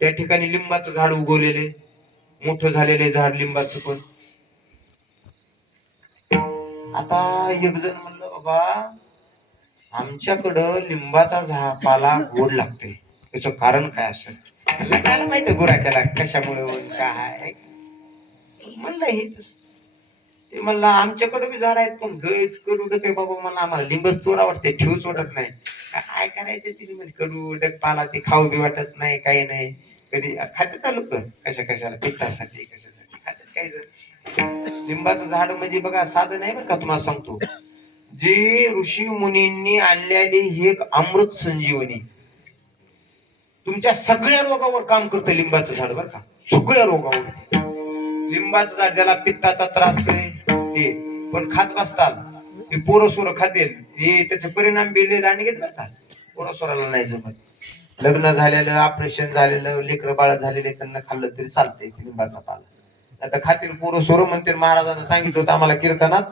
त्या ठिकाणी लिंबाचं झाड उगवलेले, मोठं झालेले झाड लिंबाचं पण. आता एक जण म्हणलं, बाबा आमच्याकडं लिंबाचा पाला गोड लागतोय, त्याचं कारण काय असेल? काय माहिती गुराख्याला कशामुळे काय म्हणलं हेच. ते म्हणलं आमच्याकडे बी झाड आहेत पण लयच कडू डक बाबा, मला आम्हाला लिंबच थोडा वाटते, ठेवूच वाटत नाही. काय करायचं तिने म्हणजे कडू डक पाला, ते खाऊ बी वाटत नाही, काही नाही. कधी खात्यात लोक कशा कशाला, पित्तासाठी कशासाठी खात्यात. काही जण लिंबाचं झाड म्हणजे बघा साधं नाही बरं का, तुम्हाला सांगतो. जे ऋषी मुनींनी आणलेली ही एक अमृत संजीवनी, तुमच्या सगळ्या रोगावर काम करतं लिंबाचं झाड बरं का, सगळ्या रोगावर. लिंबाचं झाड ज्याला पित्ताचा त्रास आहे ते पण खात बसतात, ते पोरं सोरं खातील, हे त्याचे परिणाम बिले दांडी घेत बरं का. पोरं सोराला नाही जमत. लग्न झालेलं, ऑपरेशन झालेलं, लेकरं बाळ झालेले त्यांना खाल्लं तरी चालतंय लिंबाचा पाला. आता खातील पोरं सोरं म्हणतील, महाराजांना सांगितलं होतं आम्हाला कीर्तनात,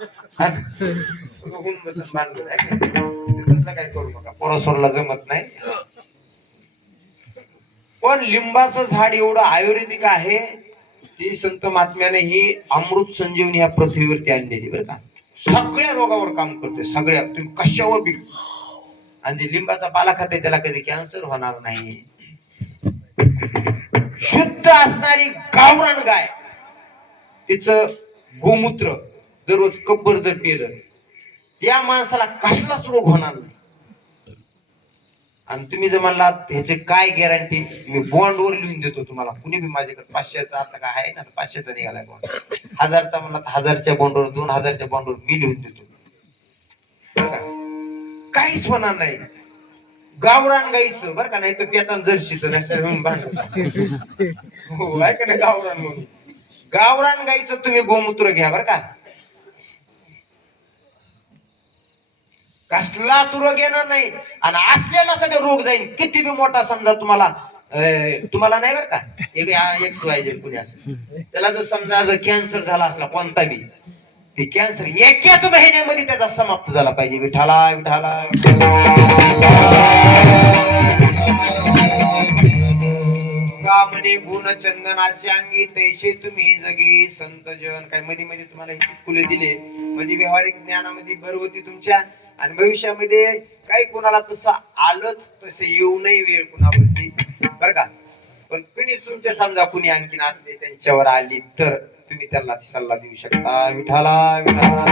बसून बांधलं तसलं काय करू नका, पोरं सोरला जमत नाही. पण लिंबाचं झाड एवढं आयुर्वेदिक आहे, ती संत महात्म्याने ही अमृत संजीवनी ह्या पृथ्वीवरती आणलेली बरं का. सगळ्या रोगावर काम करते, सगळ्या, तुम्ही कशावर बी. आणि जे लिंबाचा पाला खाते त्याला कधी कॅन्सर होणार नाही. शुद्ध असणारी गावरान गाय, तिचं गोमूत्र दररोज कब्बर जर पिलं, त्या माणसाला कसलाच रोग होणार नाही. आणि तुम्ही जर म्हणला ह्याची काय गॅरंटी, मी बॉन्डवर लिहून देतो तुम्हाला. कुणी बी माझ्याकडे 500चा आता काय आहे ना, 500चा निघालाय बॉन्ड, 1000चा म्हणला 1000च्या बॉन्डवर, 2000च्या बॉन्डवर मी लिहून देतो. काहीच होणार नाही. गावरान गाईचं बरं का, नाही तर पेतान जर्शीचं नसतं हो आहे का नाही. गावरान म्हणून गावरान गाईचं तुम्ही गोमूत्र घ्या बरं का, कसलाच रोग येणार नाही. आणि असलेला सगळे रोग जाईल. किती बी मोठा समजा तुम्हाला नाही बरं का, XYZ कुणी असेल, त्याला जर समजा जर कॅन्सर झाला असला कोणता बी, ते कॅन्सर एकाच महिन्यामध्ये त्याचा समाप्त झाला पाहिजे. विठाला विठाला का म्हणे गुण चंदनाचे अंगी तैसे तुम्ही जगी संत जन. काय मध्ये मध्ये तुम्हाला फुले दिले म्हणजे व्यावहारिक ज्ञानामध्ये भर होती तुमच्या. आणि भविष्यामध्ये काही कोणाला तसं आलंच, तसे येऊ नये वेळ कुणावरती बरं का. पण कुणी तुमच्या समजा कुणी आणखीन असले त्यांच्यावर आली तर तुम्ही त्यांना सल्ला देऊ शकता. विठाला विठाला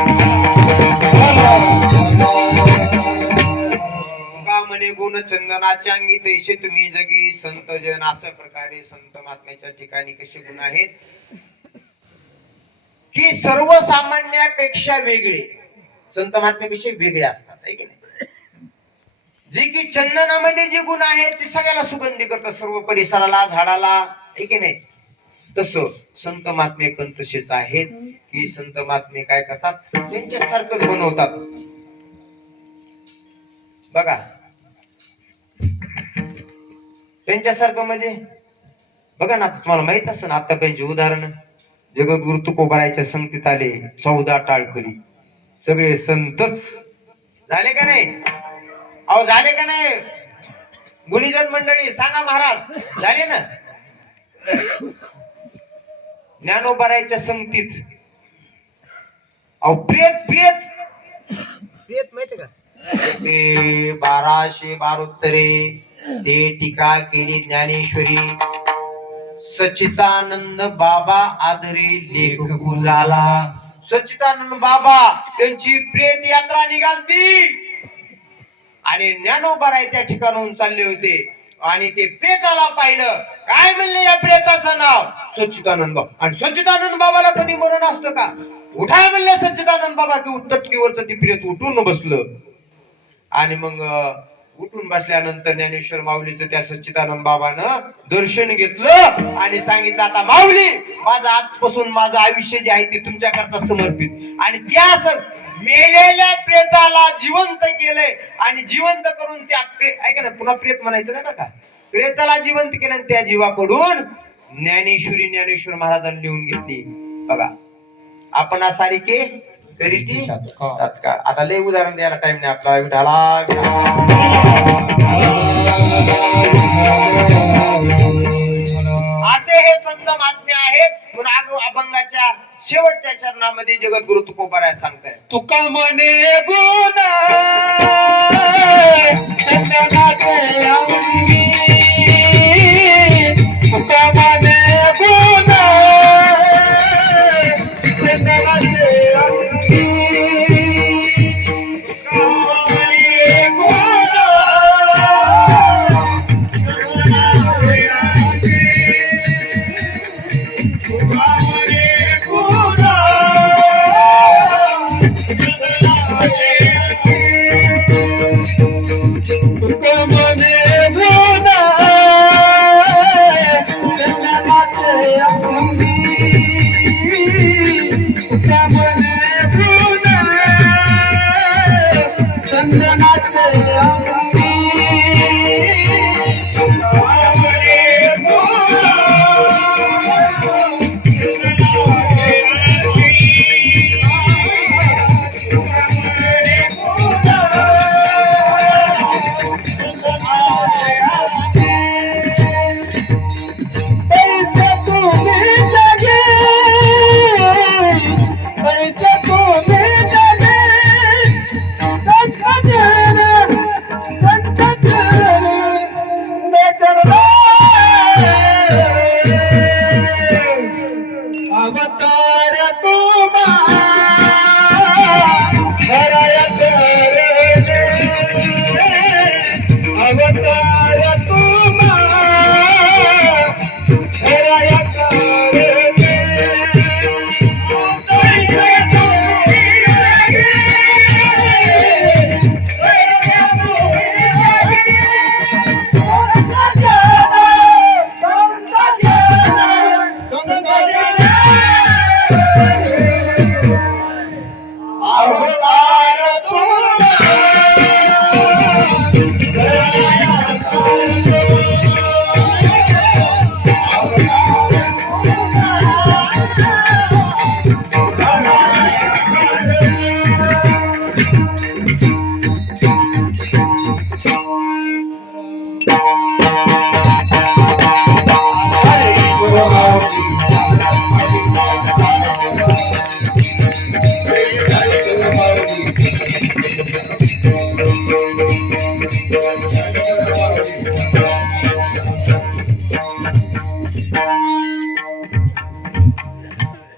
का म्हणे गुण चंदनाच्या अंगी तैसे तुम्ही जगी संत जन. अशा प्रकारे संत महात्म्याच्या ठिकाणी कसे गुण आहेत की सर्वसामान्यापेक्षा वेगळे, संत महात्म्यापेक्षा वेगळे असतात, आहे की नाही. जे की चंदनामध्ये जे गुण आहेत ते सगळ्याला सुगंधी करतात, सर्व परिसराला, झाडाला, आहे की नाही. तसं संत महात्मे पण तसेच आहेत की संत महात्मे काय करतात, त्यांच्यासारखंच बनवतात बघा. त्यांच्यासारखं म्हणजे बघा ना, तुम्हाला माहित असेल आतापर्यंत उदाहरण. जगद्गुरु तुकोबारायच्या संगतीत आले 14 टाळकरी, सगळे संतच झाले का नाही. अहो झाले का नाही गुणीजन मंडळी, सांगा महाराज, झाले ना. ज्ञानोबारायच्या संगतीत अहो प्रेत प्रेत प्रेत माहिती का, ते 1272 ते टीका केली ज्ञानेश्वरी. सच्चिदानंद बाबा आदरे लेखकू झाला. सच्चिदानंद बाबा त्यांची प्रेत यात्रा निघालती आणि ज्ञानोबाराय त्या ठिकाणाहून चालले होते आणि ते प्रेताला पाहिलं. काय म्हणले या प्रेताचं नाव, सच्चिदानंद बाबा. आणि सच्चिदानंद बाबाला कधी मरण असतं का, उठाय म्हणले सच्चिदानंद बाबा की तटकीवरच ती प्रेत उठून बसलं. आणि मग उठून बसल्यानंतर ज्ञानेश्वर माऊलीचं त्या सच्चिदानंद बाबानं दर्शन घेतलं आणि सांगितलं, आता माऊली माझं आजपासून माझं आयुष्य जे आहे ते तुमच्याकरता समर्पित. आणि त्या मेलेल्या प्रेताला जिवंत केलंय आणि जिवंत करून त्या ऐका ना, पुन्हा प्रेत म्हणायचं नाही बरं का, प्रेताला जिवंत केलं आणि त्या जीवाकडून ज्ञानेश्वर महाराजांनी लिहून घेतली बघा. आपण सारिके करीती तात्काळ. आता लय उदाहरण द्यायला टाइम नाही आपला. विठाला असे हे संत महात्मे आहेत. म्हणून अभंगाच्या शेवटच्या चरणामध्ये जगद्गुरु तुकोबाराय सांगताय, तुका म्हणे गुण चंदनाचे अंगी, तुका म्हणे गुण चंदनाचे अंगी,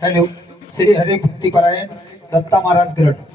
हॅलो, श्री हरे भक्तीपरायण दत्ता महाराज गरड.